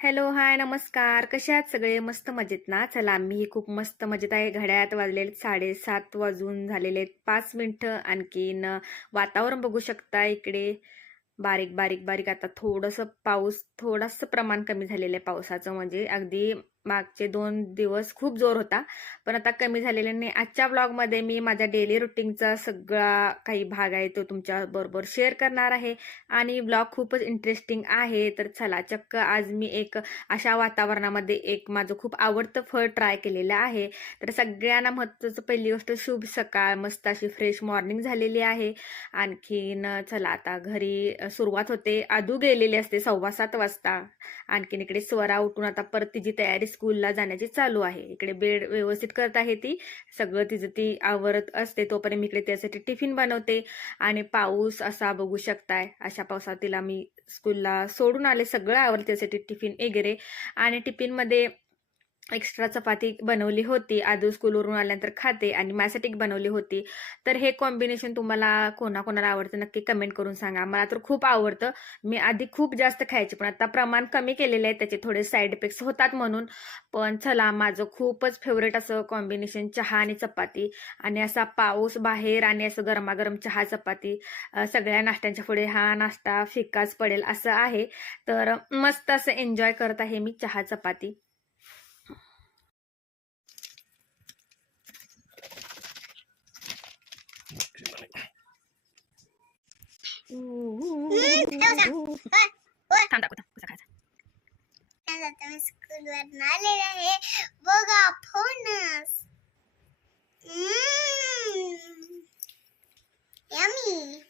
Hello, हाय, नमस्कार. कसे आहात सगळे? मस्त मजेत ना? चला, आम्हीही खूप मस्त मजेत आहे. घड्याळात वाजलेले 7:30 वाजून झालेले आहेत 5 मिनिटं. आणखीन वातावरण बघू शकता इकडे. बारीक बारीक बारीक आता थोडंसं पाऊस, थोडंसं प्रमाण कमी झालेलं आहे पावसाचं. म्हणजे अगदी मागचे 2 दिवस खूप जोर होता, पण आता कमी झालेलं नाही. आजच्या ब्लॉगमध्ये मी माझ्या डेली रुटीनचा सगळा काही भाग आहे तो तुमच्या बरोबर शेअर करणार आहे. आणि ब्लॉग खूपच इंटरेस्टिंग आहे. तर चला, चक्क आज मी एक अशा वातावरणामध्ये एक माझं खूप आवडतं फळ ट्राय केलेलं आहे. तर सगळ्यांना महत्त्वाचं, पहिली गोष्ट शुभ सकाळ, मस्त अशी फ्रेश मॉर्निंग झालेली आहे. आणखीन चला आता घरी सुरुवात होते. आदू गेलेली असते 6:15 वाजता. आणखीन इकडे स्वरा उठून आता परत तिची तयारी स्कूलला जाण्याची चालू आहे. इकडे बेड व्यवस्थित करत आहे ती, सगळं तिचं ती आवरत असते. तोपर्यंत मी इकडे त्यासाठी टिफिन बनवते. आणि पाऊस असा बघू शकताय, अशा पावसात तिला मी स्कूलला सोडून आले, सगळं आवरते त्यासाठी टिफिन वगैरे. आणि टिफिनमध्ये एक्स्ट्रा चपाती बनवली होती, आदू स्कूलवरून आल्यानंतर खाते, आणि माझ्यासाठी बनवली होती. तर हे कॉम्बिनेशन तुम्हाला कोणाकोणाला आवडतं नक्की कमेंट करून सांगा. मला तर खूप आवडतं. मी आधी खूप जास्त खायचे, पण आता प्रमाण कमी केलेलं आहे. त्याचे थोडे साईड इफेक्ट्स होतात म्हणून. पण चला, माझं खूपच फेवरेट असं कॉम्बिनेशन चहा आणि चपाती. आणि असा पाऊस बाहेर आणि असं गरमागरम चहा चपाती, सगळ्या नाश्त्यांच्या पुढे हा नाश्ता फिकाच पडेल असं आहे. तर मस्त असं एन्जॉय करत आहे मी चहा चपाती. थांब दाखवतो कसा खायचा. आता मी स्कूलवर आलेले आहे. बघा फणस. यम्मी.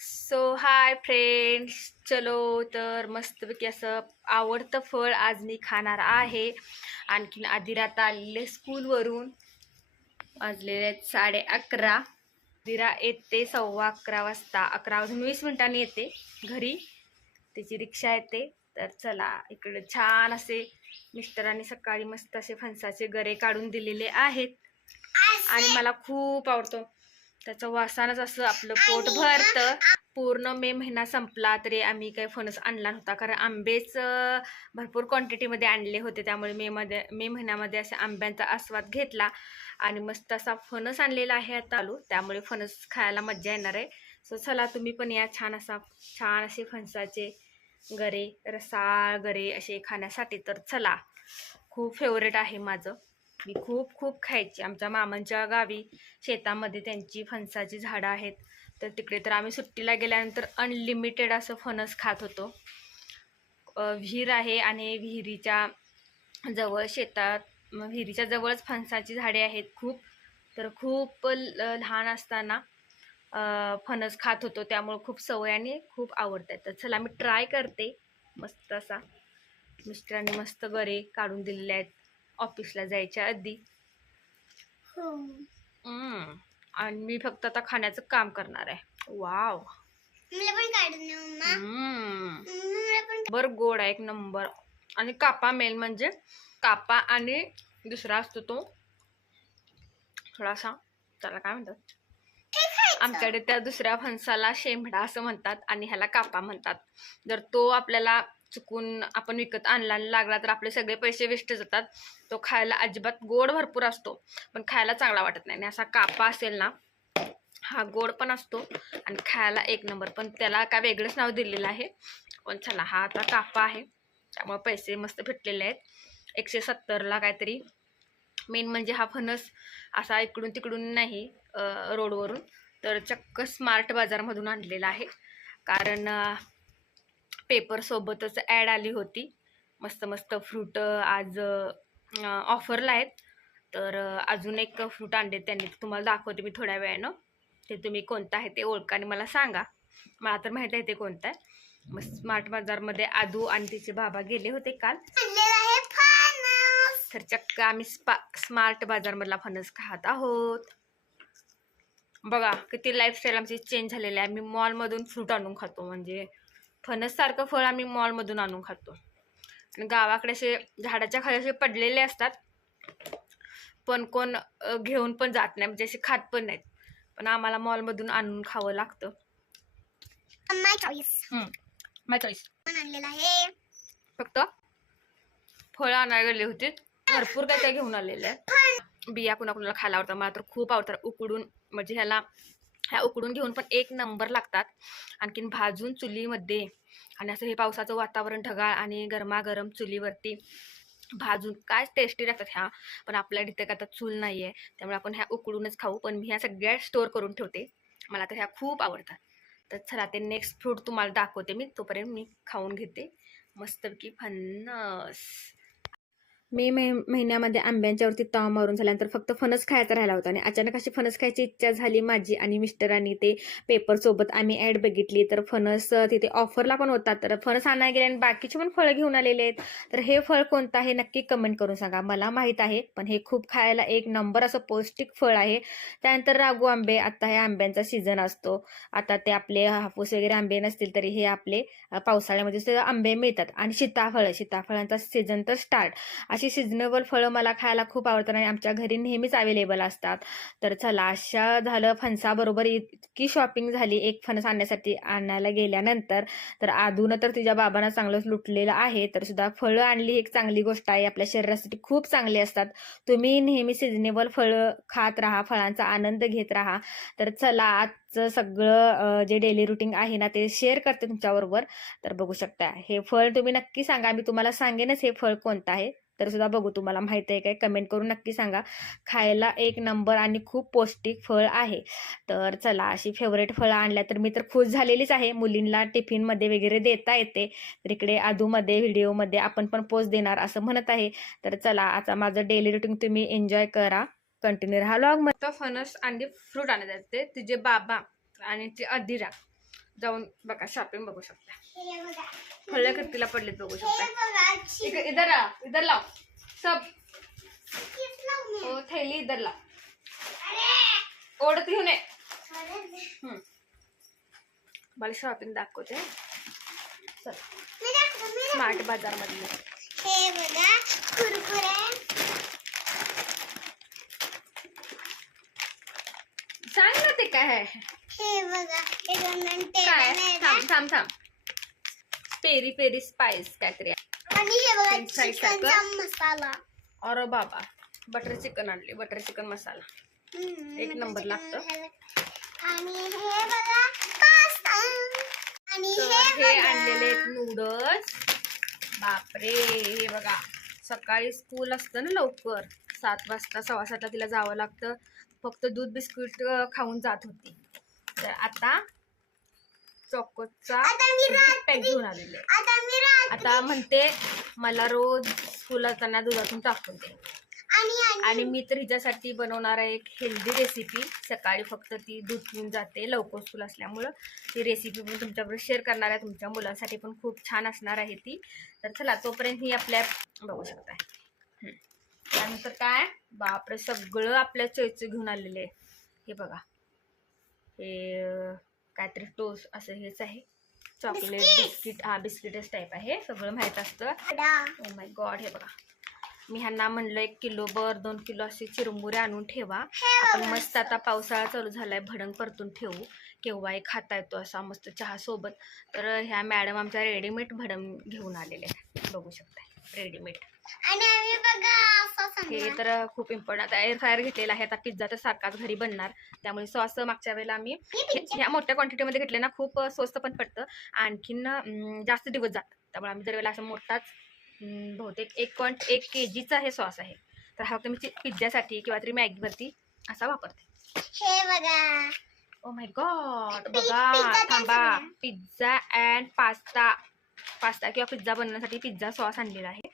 सो हाय फ्रेंड्स, चलो तर मस्तपैकी असं आवडतं फळ आज मी खाणार आहे. आणखीन आदिरात आलेले स्कूलवरून, वाजलेले आहेत 11:30. आदिरा येते 11:15 वाजता, 11:20 येते घरी. त्याची रिक्षा येते. तर चला, इकडे छान असे मिस्टरांनी सकाळी मस्त असे फणसाचे गरे काढून दिलेले आहेत. आणि मला खूप आवडतो त्याचं वासानच असं आपलं पोट भरतं. पूर्ण मे महिना संपला तरी आम्ही काही फणस आणला नव्हता, कारण आंबेच भरपूर क्वांटिटीमध्ये आणले होते. त्यामुळे मे महिन्यामध्ये अशा आंब्यांचा आस्वाद घेतला. आणि मस्त असा फणस आणलेला आहे आता आलू, त्यामुळे फणस खायला मज्जा येणार आहे. सो चला, तुम्ही पण या छान असे फणसाचे गरे, रसाळ गरे असे खाण्यासाठी. तर चला, खूप फेवरेट आहे माझं. मी खूप खूप खायची. आमच्या मामांच्या गावी शेतामध्ये त्यांची फणसाची झाडं आहेत. तर तिकडे तर आम्ही सुट्टीला गेल्यानंतर अनलिमिटेड असं फणस खात होतो. विहीर आहे आणि विहिरीच्या जवळ शेतात, विहिरीच्या जवळच फणसाची झाडे आहेत खूप. तर खूप लहान असताना फणस खात होतो, त्यामुळे खूप सवय आणि खूप आवडतात. तर चला, मी ट्राय करते. मस्त असा मिस्टरांनी मस्त गरे काढून दिलेले आहेत ऑफिसला जायच्या आधी. आणि मी फक्त आता खाण्याचं काम करणार आहे. वाव, मला पण काढून देऊ मम्मा. मला पण. बर गोड आहे, एक नंबर. आणि कापा, मेन म्हणजे कापा. आणि दुसरा असतो तो थोडासा, त्याला काय म्हणतात, आमच्याकडे त्या दुसऱ्या फणसाला शेंबडा असं म्हणतात आणि ह्याला कापा म्हणतात. जर तो आपल्याला चुकून आपण विकत आणला लागला तर आपले सगळे पैसे वेस्ट जातात. तो खायला अजिबात, गोड भरपूर असतो पण खायला चांगला वाटत नाही. आणि असा कापा असेल ना, हा गोड पण असतो आणि खायला एक नंबर. पण त्याला काय वेगळंच नाव दिलेलं आहे. पण चला, हा आता कापा आहे, त्यामुळे पैसे मस्त भेटलेले आहेत. 170ला काहीतरी. मेन म्हणजे हा फणस असा इकडून तिकडून नाही, रोडवरून, तर चक्क स्मार्ट बाजारमधून आणलेला आहे. कारण पेपरसोबतच ॲड आली होती. मस्त मस्त फ्रूट आज ऑफरला आहेत. तर अजून एक फ्रूट आणले त्यांनी, तुम्हाला दाखवते मी थोड्या वेळानं. ते तुम्ही कोणतं आहे ते ओळखा आणि मला सांगा. मला तर माहीत आहे ते कोणतं आहे. मग स्मार्ट बाजारमध्ये आदू आणि तिचे बाबा गेले होते काल. तर चक्क आम्ही स्मार्ट बाजारमधला फणस खात आहोत. बघा किती लाईफस्टाईल आमची चेंज झालेली आहे. आम्ही मॉलमधून फ्रूट आणून खातो, म्हणजे फणस सारखं फळ आम्ही मॉलमधून आणून खातो. आणि गावाकडे असे झाडाच्या खाली असे पडलेले असतात, पण कोण घेऊन पण जात नाही, म्हणजे असे खात पण नाहीत. पण आम्हाला मॉलमधून आणून खावं लागतं. माझी चॉईस. पण आणलेला आहे. फक्त फळं आणायला गेले होते, भरपूर काय काय घेऊन आलेले आहेत. बिया कुणाकुणाला खायला आवडतात, मला तर खूप आवडतात. उकडून म्हणजे ह्या उकडून घेऊन पण एक नंबर लागतात. आणखीन भाजून चुलीमध्ये आणि असं हे पावसाचं वातावरण ढगाळ आणि गरमागरम चुलीवरती भाजून काय टेस्टी लागतात ह्या. पण आपल्या इथे आता चूल नाही आहे, त्यामुळे आपण ह्या उकडूनच खाऊ. पण मी ह्या सगळ्या स्टोअर करून ठेवते, मला तर ह्या खूप आवडतात. तर चला ते नेक्स्ट फ्रूट तुम्हाला दाखवते मी, तोपर्यंत मी खाऊन घेते मस्तपैकी फणस. मे महिन्यामध्ये आंब्यांच्यावरती ताव मारून झाल्यानंतर फक्त फणस खायचा राहिला होता आणि अचानक अशी फणस खायची इच्छा झाली माझी आणि मिस्टरांनी ते पेपरसोबत आम्ही ॲड बघितली, तर फणस तिथे ऑफरला पण होता, तर फणस आणायला गेले आणि बाकीचे पण फळं घेऊन आलेले आहेत. तर हे फळ कोणतं आहे नक्की कमेंट करून सांगा. मला माहीत आहे, पण हे खूप खायला एक नंबर असं पौष्टिक फळ आहे. त्यानंतर रागू आंबे, आता हे आंब्यांचा सीझन असतो. आता ते आपले हापूस वगैरे आंबे नसतील तरी हे आपले पावसाळ्यामध्ये आंबे मिळतात. आणि सीताफळांचा सीझन तर स्टार्ट. अशी सिजनेबल फळं मला खायला खूप आवडतात आणि आमच्या घरी नेहमीच अवेलेबल असतात. तर चला, अशा झालं फणसाबरोबर इतकी शॉपिंग झाली एक फणस आणण्यासाठी आणायला गेल्यानंतर. तर आधून तर तिच्या बाबांना चांगलंच लुटलेलं आहे, तर सुद्धा फळं आणली एक चांगली गोष्ट आहे, आपल्या शरीरासाठी खूप चांगली असतात. तुम्ही नेहमी सिजनेबल फळं खात राहा, फळांचा आनंद घेत राहा. तर चला, आजचं सगळं जे डेली रुटीन आहे ना ते शेअर करते तुमच्याबरोबर. तर बघू शकता, हे फळ तुम्ही नक्की सांगा, मी तुम्हाला सांगेनच हे फळ कोणतं आहे. तर सुद्धा बघू तुम्हाला माहिती आहे काय, कमेंट करून नक्की सांगा. खायला एक नंबर आणि खूप पौष्टिक फळ आहे. तर चला, अशी फेवरेट फळं आणल्या तर मी तर खुश झालेलीच आहे. मुलींना टिफिनमध्ये वगैरे देता येते, तर इकडे आधूमध्ये व्हिडिओमध्ये आपण पण पोस्ट देणार असं म्हणत आहे. तर चला, आता माझं डेली रुटीन तुम्ही एन्जॉय करा, कंटिन्यू राहा व्लॉग मध्ये. फणस आणि फ्रूट आणत आहेत तुझे बाबा आणि ते अधिरा जाऊन बघा, शॉपिंग बघू शकता. हे बघा. फळं कितीला पडलेत बघू हे शकता. बघा. इधर लाव सब. किस लावू मी? ओ थैली इधर लाव, अरे ओढत घेऊन ये. खरंच. मला शॉपिंग दाखवते. चल, मी दाखवतो, मी स्मार्ट बाजार मधले. हे बघा कुरकुरे. सांग ना ते काय आहे. हे बघा हे दोन काय टेबल थांब थांब थांब, पेरी पेरी स्पाइस काहीतरी आहे. आणि हे बघा French fries चिकनचा सारखं. मसाला. अरे बाबा, बटर चिकन आणले, बटर चिकन मसाला एक नंबर लागतं. आणि हे बघा पास्ता. आणि तर हे हे बघा आणलेले नूडल्स. बापरे, हे बघा, सकाळी स्कूल असतं ना लवकर 7 वाजता, 6:15 तिला जावं लागतं. फक्त दूध बिस्किट खाऊन जात होती, तर आता चॉकोचा आता मी पॅक घेऊन आलेले. आता मी रात आता म्हणते मला रोज स्कूल असताना दुधातून टाकून दे. आणि मी तर हिच्यासाठी बनवणार आहे एक हेल्दी रेसिपी. सकाळी फक्त ती दूध पिऊन जाते, लवकर स्कूल असल्यामुळं ती रेसिपी पण तुमच्याबरोबर शेअर करणार आहे. तुमच्या मुलांसाठी पण खूप छान असणार आहे ती. तर चला, तोपर्यंत ही आपल्या बघू शकता. त्यानंतर काय, बापरे, सगळं आपल्या चॉईसचं घेऊन आलेले आहे. हे बघा, हे काहीतरी टोस्ट असं हेच आहे, चॉकलेट बिस्किट. हा, बिस्किटच टाईप आहे, सगळं माहीत असतं. ओ माय गॉड, हे बघा, मी ह्यांना म्हणलं 1 किलोभर 2 किलो असे चिरमुरे आणून ठेवा. आपण मस्त आता पावसाळा चालू झालाय, भडंग परतून ठेवू, केव्हाही खाता येतो असा मस्त चहा सोबत. तर ह्या मॅडम आमच्या रेडीमेड भडंग घेऊन आलेले आहेत, बघू शकता, रेडीमेड. आणि आम्ही बघा असं हे सांगणार. तर खूप इम्पॉर्टंट. आता एअर फ्रायर घेतलेला आहे. आता पिझ्झा तर सारखाच घरी बनणार, त्यामुळे सॉस मागच्या वेळेला आम्ही ह्या मोठ्या क्वांटिटीमध्ये घेतले ना, खूप स्वस्त पण पडतं, आणखीन जास्त दिवस जातं. त्यामुळे आम्ही दर वेळेला असं मोठाच, बहुतेक 1.1 kgचा हे सॉस आहे. तर हा मी पिझ्झासाठी किंवा तरी मॅगीवरती असा वापरते. हे बघा ओ माय गॉड, पिझ्झा बघा, थांबा, द्यायचा. पिझ्झा अँड पास्ता किंवा पिझ्झा बनवण्यासाठी पिझ्झा सॉस आणलेला आहे.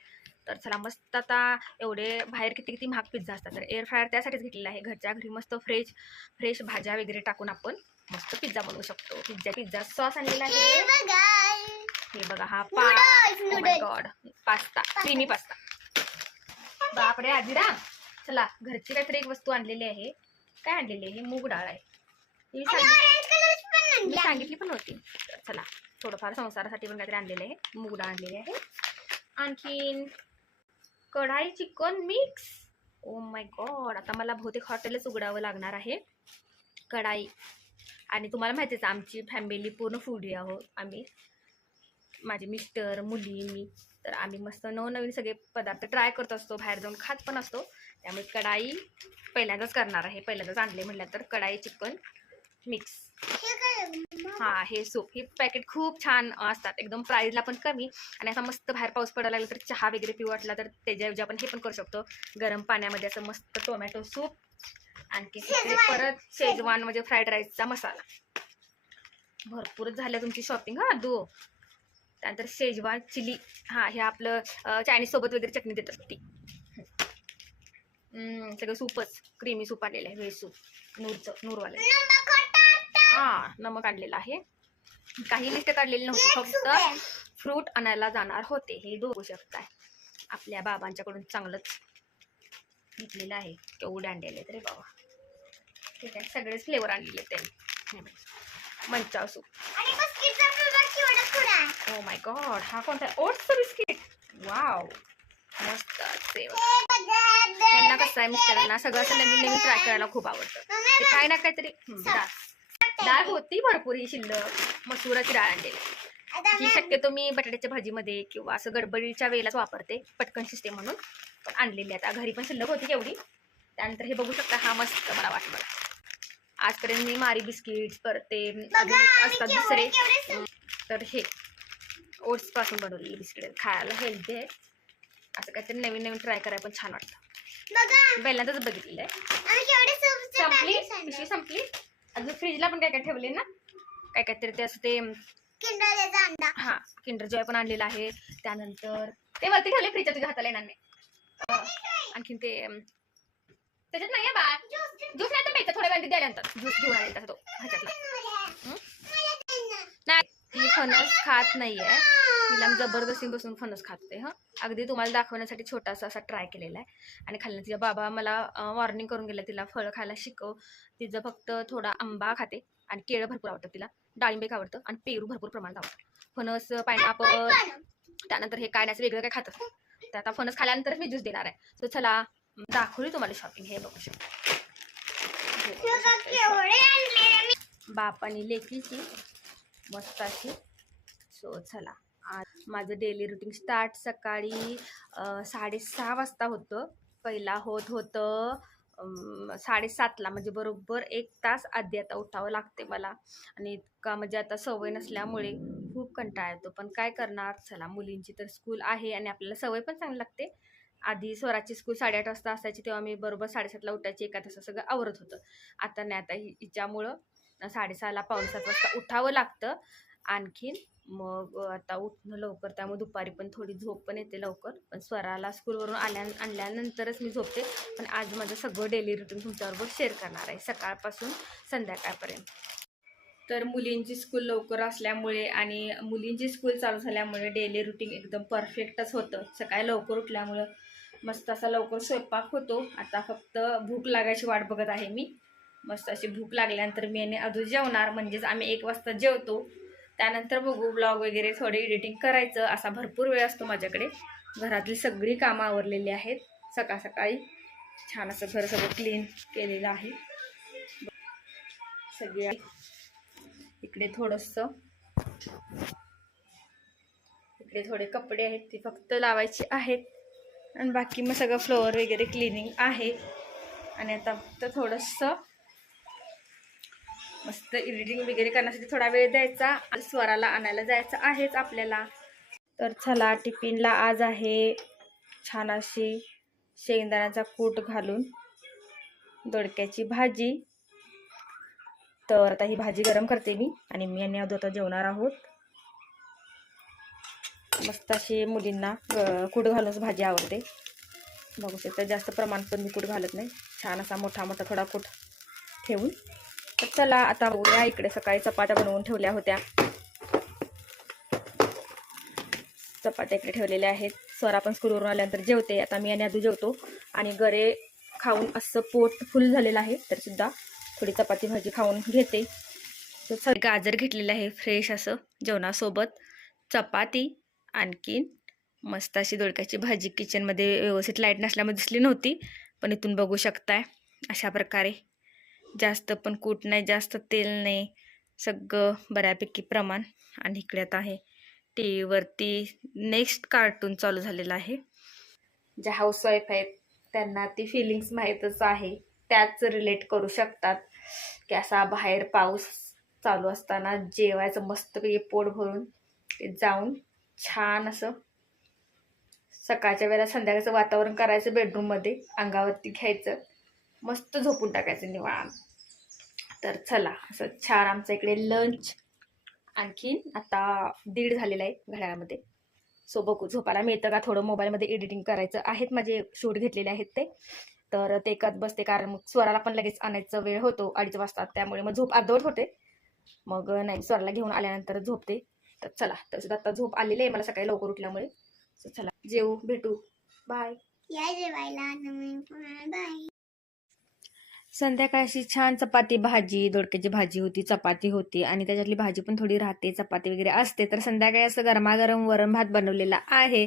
तर चला, मस्त आता एवढे बाहेर किती किती महाग पिझ्झा असतात, तर एअर फ्रायर त्यासाठीच घेतलेला आहे. घरच्या घरी मस्त फ्रेश भाज्या वगैरे टाकून आपण मस्त पिझ्झा बनवू शकतो. पिझ्झा सॉस आणलेला हे आहे. बघा हे बघा, हा noodles. God, pasta, creamy pasta. बापरे आदिरा, चला, घरची काहीतरी एक वस्तू आणलेली आहे. काय आणलेली आहे? मूग डाळ आहे. ही ऑरेंज कलर पण मी आणला. सांगितली पण होती. तर चला, थोडंफार संसारासाठी पण काहीतरी आणलेलं आहे. मूग डाळ आणलेली आहे. आणखीन कढाई chicken mix. Oh my God, आता मला बहुतेक हॉटेलच उघडावं लागणार आहे. कढाई, आणि तुम्हाला माहितीच आमची फॅमिली पूर्ण फूडी आहोत आम्ही. माझे मिस्टर, मुली, मी. तर आम्ही मस्त नवनवीन सगळे पदार्थ ट्राय करत असतो, बाहेर जाऊन खात पण असतो. त्यामुळे कढाई पहिल्यांदाच करणार आहे. पहिल्यांदाच आणले म्हटलं तर कढाई चिकन मिक्स. हां, हे सूप हे पॅकेट खूप छान असतात, एकदम प्राईजला पण कमी. आणि असा मस्त बाहेर पाऊस पडायला लागला तर चहा वगैरे पिऊ वाटला तर त्याच्याऐवजी आपण हे पण करू शकतो, गरम पाण्यामध्ये असं मस्त टोमॅटो सूप. आणखी तिकडे परत शेजवान म्हणजे फ्राईड राईसचा मसाला. भरपूरच झालं तुमची शॉपिंग. हा दो त्यानंतर शेजवान चिली. हां, हे आपलं चायनीज सोबत वगैरे चटणी देतात ती. सगळं सूपच क्रीमी सूप आलेलं आहे, व्हेज सूप नूरवाले. हां, नमक आणलेलं आहे. काही लिस्ट काढलेली नव्हती, फक्त फ्रूट आणायला जाणार होते. हे बघू शकताय आपल्या बाबांच्याकडून चांगलंच घेतलेलं आहे. केवढे आणलेले तरी बाबा. ठीक आहे, सगळेच फ्लेवर आणलेले त्यांनी. Manchow soup. Oh my God, हा कोणता आहे? ओट्सचं बिस्किट. वाव, मस्त सेव. त्यांना कसं आहे, मिस्टरांना सगळं असं नवीन नवीन ट्राय करायला खूप आवडतं. ते काय ना काहीतरी. डाळ होती भरपूर ही शिल्लक, मसुराची डाळ आणलेली. ही शक्यतो मी बटाट्याच्या भाजीमध्ये किंवा असं गडबडीच्या वेळेलाच वापरते, पटकन शिजते म्हणून. पण आणलेली आता घरी पण शिल्लक होती केवढी. त्यानंतर हे बघू शकता, हा मस्त मला वाटतं. आजपर्यंत मी मारी बिस्किट्स करते, अजून एक असतात दुसरे. तर हे ओट्स पासून बनवलेले बिस्किट खायला हेल्दी आहे. असं काहीतरी नवीन नवीन ट्राय करायला पण छान वाटतं. पहिल्यांदाच बघितलेलं आहे. पिशवी संपली. अजून फ्रीजला पण काय काय ठेवले ना, काय काहीतरी ते असं ते हा किंडर जॉय पण आणलेला आहे. त्यानंतर ते वरती ठेवले फ्रीजच्या, तुझ्या हाताला येणार नाही. आणखीन ते त्याच्यात नाही बा ज्यूस नाही तर प्यायचं, थोड्या वेळ द्यायनंतर ज्यूस घेऊन आले तो ह्याच्यातला. नाही, ती फणस खात नाहीये, तिला जबरदस्ती बसून फणस खाते. हा, अगदी तुम्हाला दाखवण्यासाठी छोटासा असा ट्राय केलेला आहे. आणि खाल्लं तिच्या बाबा मला वॉर्निंग करून गेलं, तिला फळं खायला शिकव. तिचं फक्त थोडा आंबा खाते आणि केळं भरपूर आवडतं तिला, डाळिंबे आवडतं आणि पेरू भरपूर प्रमाणात आवडतं. फणस, पायनॅपल, त्यानंतर हे काय नाही वेगळं काय खातं. तर आता फणस खाल्यानंतरच मी ज्यूस देणार आहे. तर चला दाखवली तुम्हाला शॉपिंग. हे बघू शकता बापानी लेकीची मस्त अशी. सो चला, आज माझं डेली रुटीन स्टार्ट सकाळी 6:30 वाजता होतं. पहिला होतं 7:30ला, म्हणजे बरोबर 1 तास आधी आता उठावं लागते मला. आणि इतका म्हणजे आता सवय नसल्यामुळे खूप कंटाळा येतो, पण काय करणार. चला, मुलींची तर स्कूल आहे आणि आपल्याला सवय पण चांगली लागते. आधी स्वराची स्कूल 8:30 वाजता असायची, तेव्हा मी बरोबर 7:30ला उठायची, 1 तास सगळं आवरत होतं. आता नाही, आता हिच्यामुळं 6:30ला 6:45 वाजता उठावं लागतं. आणखीन मग आता उठणं लवकर, त्यामुळे दुपारी पण थोडी झोप पण येते लवकर. पण स्वराला स्कूलवरून आणल्यानंतरच मी झोपते. पण आज माझं सगळं डेली रुटीन तुमच्याबरोबर शेअर करणार आहे, सकाळपासून संध्याकाळपर्यंत. तर मुलींची स्कूल लवकर असल्यामुळे आणि मुलींची स्कूल चालू झाल्यामुळे डेली रुटीन एकदम परफेक्टच होतं. सकाळी लवकर उठल्यामुळं मस्त असा लवकर स्वयंपाक होतो. आता फक्त भूक लागायची वाट बघत आहे मी. मस्त अशी भूक लागल्यानंतर मी आणि अजून जेवणार, म्हणजेच आम्ही 1 वाजता जेवतो. त्यानंतर बघू ब्लॉग वगैरे थोडे एडिटिंग करायचं, असा भरपूर वेळ असतो माझ्याकडे. घरातली सगळी कामं आवरलेली आहेत. सकाळ सकाळी छान असं घर सगळं क्लीन केलेलं आहे. सगळी इकडे थोडे कपडे आहेत, ते फक्त लावायचे आहेत. आणि बाकी मग सगळं फ्लोअर वगैरे क्लिनिंग आहे. आणि आता फक्त थोडंसं मस्त एडिटिंग वगैरे करण्यासाठी थोडा वेळ द्यायचा. आणि स्वराला आणायला जायचं आहेच आपल्याला. तर चला, टिफिनला आज आहे छान अशी शेंगदाण्याचा कूट घालून दोडक्याची भाजी. तर आता ही भाजी गरम करते मी, आणि मी आणि आता जेवणार आहोत. मस्त अशी मुलींना कूट घालूनच भाजी आवडते. बघू शकता, जास्त प्रमाण पण मी कूट घालत नाही, छान असा मोठा मोठा थोडा कूट ठेवून. तर चला आता बघूया. इकडे सकाळी चपात्या बनवून ठेवल्या होत्या, चपात्या इकडे ठेवलेल्या आहेत. स्वरा पण स्कूलवरून आल्यानंतर जेवते. आता मी आणि आदू जेवतो, आणि गरे खाऊन असं पोट फुल झालेलं आहे, तर सुद्धा थोडी चपाती भाजी खाऊन घेते. तर गाजर घेतलेलं आहे फ्रेश असं जेवणासोबत, चपाती, आणखीन मस्त अशी दोडक्याची भाजी. किचनमध्ये व्यवस्थित लाईट नसल्यामुळे दिसली नव्हती, पण इथून बघू शकताय अशा प्रकारे. जास्त पण कूट नाही, जास्त तेल नाही, सगळं बऱ्यापैकी प्रमाण. आणि इकडे आता आहे टी व्हीवरती नेक्स्ट कार्टून चालू झालेला आहे. ज्या हाऊसवाईफ आहेत त्यांना ती फिलिंग्स माहीतच आहे, त्याच रिलेट करू शकतात की असा बाहेर पाऊस चालू असताना जेवायचं मस्तपैकी पोट भरून ते जाऊन छान असं सकाळच्या वेळेला संध्याकाळचं वातावरण करायचं, बेडरूममध्ये अंगावरती घ्यायचं, मस्त झोपून टाकायचं निवांत. तर चला असं छान आमच्या इकडे लंच. आणखीन आता 1:30 झालेला आहे घड्याळामध्ये. सो बघू झोपायला मिळतं का, थोडं मोबाईलमध्ये एडिटिंग करायचं आहेत, माझे शूट घेतलेले आहेत ते, तर ते करत बसते. कारण मग स्वराला पण लगेच आणायचा वेळ होतो 2:30 वाजता, त्यामुळे मग झोप अर्धवट होते. मग नाही, स्वराला घेऊन आल्यानंतर झोपते. तर चला, तर सुद्धा आता झोप आलेली आहे मला सकाळी लवकर उठल्यामुळे. सो चला जेऊ, भेटू, बाय. या जेवायला बाय. संध्याकाळची छान चपाती भाजी, दोडक्याची भाजी होती, चपाती होती आणि त्याच्यातली भाजी पण थोडी राहते, चपाती वगैरे असते. तर संध्याकाळी असं गरमागरम वरण भात बनवलेला आहे.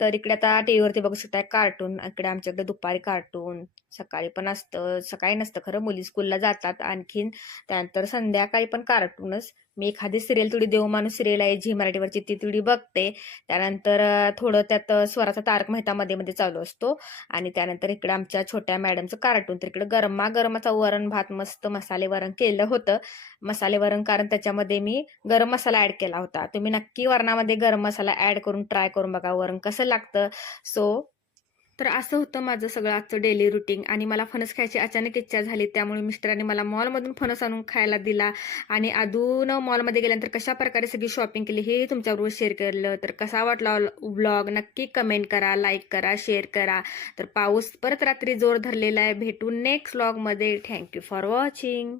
तर इकडे आता टी व्हीवरती बघू शकताय कार्टून. इकडे आमच्याकडे दुपारी कार्टून, सकाळी पण असतं, सकाळी नसतं खरं, मुली स्कूलला जातात. आणखीन त्यानंतर संध्याकाळी पण कार्टूनच. मी एखादी सिरियल, थोडी देवमाणूस सिरियल आहे झी मराठीवरची, ती थोडी बघते. त्यानंतर थोडं त्यात स्वराचा तारक मेहता मध्ये मध्ये चालू असतो. आणि त्यानंतर इकडे आमच्या छोट्या मॅडमचं कार्टून. तर इकडे गरमागरमाचा वरण भात, मस्त मसाले वरण केलं होतं. मसाले वरण कारण त्याच्यामध्ये मी गरम मसाला ॲड केला होता. तुम्ही नक्की वरणामध्ये गरम मसाला ॲड करून ट्राय करून बघा, वरण कसं लागतं. सो तर असं होतं माझं सगळं आजचं डेली रुटीन. आणि मला फणस खायची अचानक इच्छा झाली, त्यामुळे मिस्टरांनी मला मॉलमधून फणस आणून खायला दिला. आणि अजून मॉलमध्ये गेल्यानंतर कशा प्रकारे सगळी शॉपिंग केली हे तुमच्याबरोबर शेअर केलं. तर कसा वाटला व्लॉग नक्की कमेंट करा, लाईक करा, शेअर करा. तर पाऊस परत रात्री जोर धरलेला आहे. भेटू नेक्स्ट व्लॉगमध्ये. Thank you for watching.